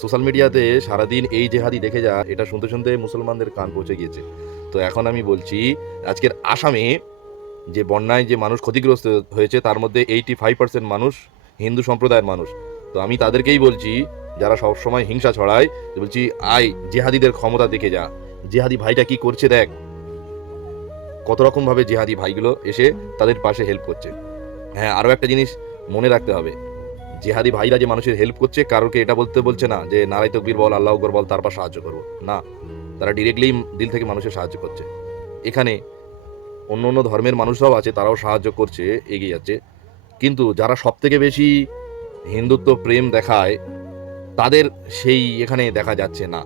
Social মিডিয়াতে সারাদিন এই জেহাদি দেখে যা, এটা শুনতে শুনতে মুসলমানদের কান পৌঁছে গিয়েছে। তো এখন আমি বলছি, আজকের আসামে যে বন্যায় যে মানুষ ক্ষতিগ্রস্ত হয়েছে তার মধ্যে 85% মানুষ হিন্দু সম্প্রদায়ের মানুষ। তো আমি তাদেরকেই বলছি, যারা সবসময় হিংসা ছড়ায়, বলছি আয় জেহাদিদের ক্ষমতা দেখে যা, জেহাদি ভাইটা কি করছে দেখ, কত রকম ভাবে জেহাদি ভাইগুলো এসে তাদের পাশে হেল্প করছে। হ্যাঁ, আরও একটা জিনিস মনে রাখতে হবে, জেহাদি ভাইরা যে মানুষের হেল্প করছে কারোকে এটা বলতে বলছে না যে নারাই তকবীর বল, আল্লাহ আকবর বল, তারপর সাহায্য করবো না। তারা ডিরেক্টলি দিল থেকে মানুষের সাহায্য করছে। এখানে অন্য অন্য ধর্মের মানুষরাও আছে, তারাও সাহায্য করছে, এগিয়ে যাচ্ছে। কিন্তু যারা সব থেকে বেশি হিন্দুত্ব প্রেম দেখায়, তাদের সেই এখানে দেখা যাচ্ছে না।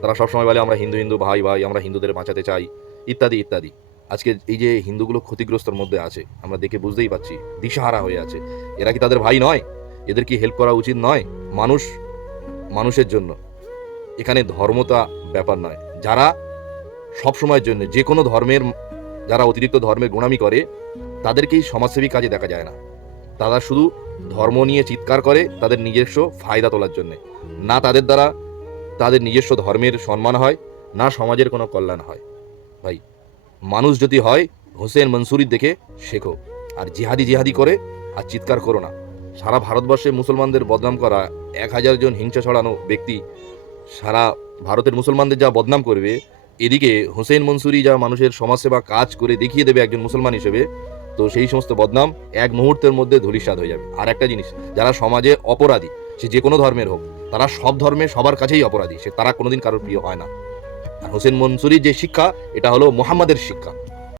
তারা সবসময় বলে আমরা হিন্দু হিন্দু ভাই ভাই, আমরা হিন্দুদের বাঁচাতে চাই, ইত্যাদি ইত্যাদি। আজকে এই যে হিন্দুগুলো ক্ষতিগ্রস্তর মধ্যে আছে, আমরা দেখে বুঝতেই পারছি দিশাহারা হয়ে আছে। এরা কি তাদের ভাই নয়? এদের কি হেল্প করা উচিত নয়? মানুষ মানুষের জন্য, এখানে ধর্মতা ব্যাপার নয়। যারা সবসময়ের জন্য যে কোনো ধর্মের, যারা অতিরিক্ত ধর্মের গোঁড়ামি করে, তাদেরকেই সমাজসেবী কাজে দেখা যায় না। তারা শুধু ধর্ম নিয়ে চিৎকার করে তাদের নিজস্ব ফায়দা তোলার জন্য। না তাদের দ্বারা তাদের নিজস্ব ধর্মের সম্মান হয়, না সমাজের কোনো কল্যাণ হয়। ভাই, মানুষ যদি হয় হোসেন মনসুরির দেখে শেখো, আর জিহাদি জিহাদি করে আর চিৎকার করো না। সারা ভারতবর্ষে মুসলমানদের বদনাম করা 1000 জন হিংসা ছড়ানো ব্যক্তি সারা ভারতের মুসলমানদের যা বদনাম করবে, এদিকে হোসেন মনসুরি যা মানুষের সমাজসেবা কাজ করে দেখিয়ে দেবে একজন মুসলমান হিসেবে, তো সেই সমস্ত বদনাম এক মুহূর্তের মধ্যে ধূলিসাৎ হয়ে যাবে। আর একটা জিনিস, যারা সমাজে অপরাধী, সে যে কোনো ধর্মের হোক, তারা সব ধর্মে সবার কাছেই অপরাধী, সে তারা কোনোদিন কারোর প্রিয় হয় না। আর হোসেন মনসুরির যে শিক্ষা, এটা হলো মোহাম্মদের শিক্ষা।